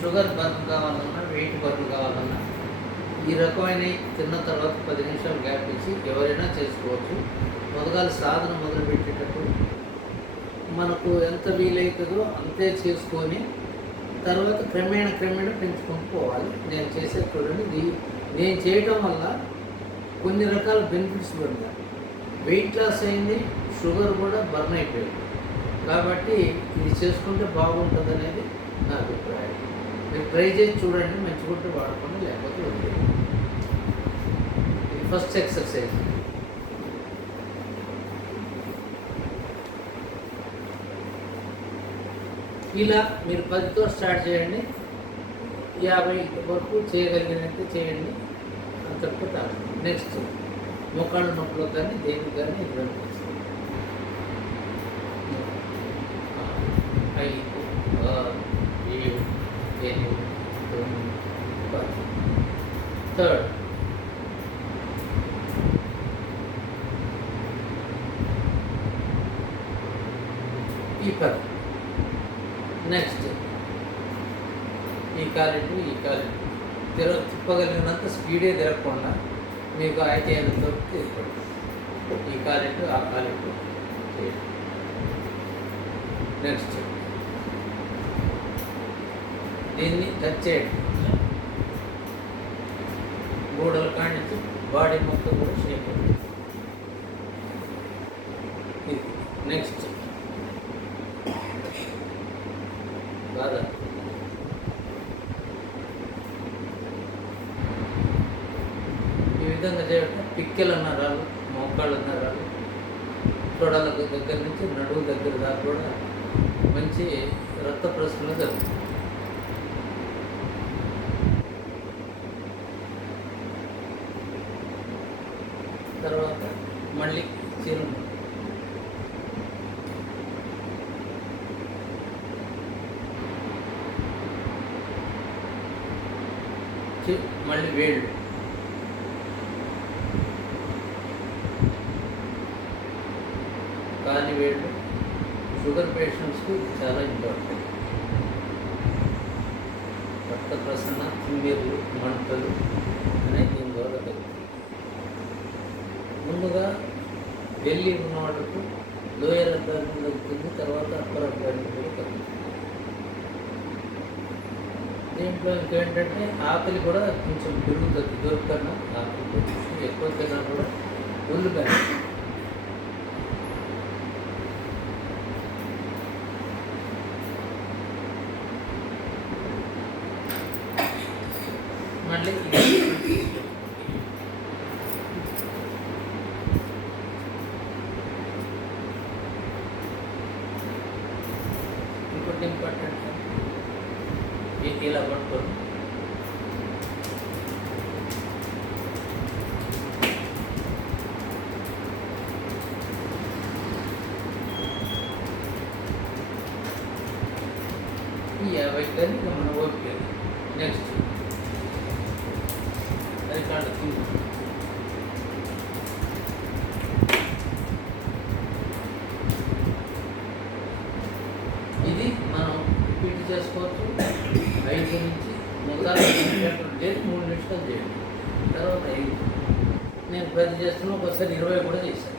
Sugar burn కావాలన్నా, wait burn కావాలన్నా ఈ రకమైన తిన్న తర్వాత 10 నిమిషాలు గ్యాప్ ఇచ్చి ఎవరైనా చేసుకోవచ్చు. మొదలు సాధన మొదలుపెట్టేటప్పుడు మనకు ఎంత వీలవుతుందో అంతే చేసుకొని తర్వాత క్రమేణా పెంచుకుంటూ పోవాలి. నేను చేసేది చూడండి, నేను చేయటం వల్ల కొన్ని రకాల బెనిఫిట్స్ ఉన్నాయి. వెయిట్ లాస్ అయింది, షుగర్ కూడా బర్న్ అయిపోయింది. కాబట్టి ఇది చేసుకుంటే బాగుంటుంది అనేది నా అభిప్రాయం. మీరు ట్రై చేసి చూడండి, మంచిగుంటే వాడుకోండి, లేకపోతే వదిలేయండి. ఇది ఫస్ట్ ఎక్సర్సైజ్. ఇలా మీరు 10తో స్టార్ట్ చేయండి, 50 వరకు చేయగలిగినట్టు చేయండి. అంతటితో నెక్స్ట్ మోకాళ్ళ నొప్పులు కానీ దేనికి కానీ ఇవ్వండి. 5, 6, 7, 8, 9, 10. థర్డ్ ఈ 10. నెక్స్ట్ ఈ కాలిటు తిప్పగలిగినంత స్పీడే తిరగకుండా మీకు అయితే ఏదో తీసుకోండి. ఈ కాలిటు ఆ కాలిటు చేయండి. నెక్స్ట్ దీన్ని టచ్ చేయండి. గోడల కానించి బాడీ మొత్తం కూడా షేప్ అవుతుంది. నెక్స్ట్ కాదా ఈ విధంగా చేయడం పిక్కెలు నరాలు, మోకాళ్ళ నరాలు, తొడలకు దగ్గర నుంచి నడువు దగ్గర దాకా కూడా మంచి రక్త ప్రసరణ జరుగుతుంది. తర్వాత మళ్ళీ చిరుము మళ్ళీ వేళ్ళు, కాని వేళ్ళు షుగర్ పేషెంట్స్కి చాలా ఇంపార్టెంట్. రక్త ప్రసరణ, తిమ్మిర్లు, మంటలు అనేది దీని ద్వారా కలుగుతుంది. ముందుగా ఢిల్లీ ఉన్న వాళ్ళకు లోయర్ అబ్డామిన్ కలుగుతుంది, తర్వాత అప్పర్ అబ్డామిన్ కూడా కలుగుతుంది. దీంట్లో ఇంకేంటంటే ఆకలి కూడా కొంచెం పెరుగుతుంది. దొరుకుతున్నా ఆకలి ఎక్కువ తిన్నా కూడా ఉల్లిపాయ మళ్ళీ ఇంకోటి ఇంపార్టెంట్, ఇలా పట్టుకోండి. ఈ 50 కానీ మన ఓపిక. నెక్స్ట్ అది కాదు, ఇది మనం రిపీట్ చేసుకోవచ్చు. 5 నుంచి మొదలు 3 నిమిషాలు చేయండి. తర్వాత 5 నేను 10 చేస్తున్నా, ఒకసారి 20 కూడా చేశాను.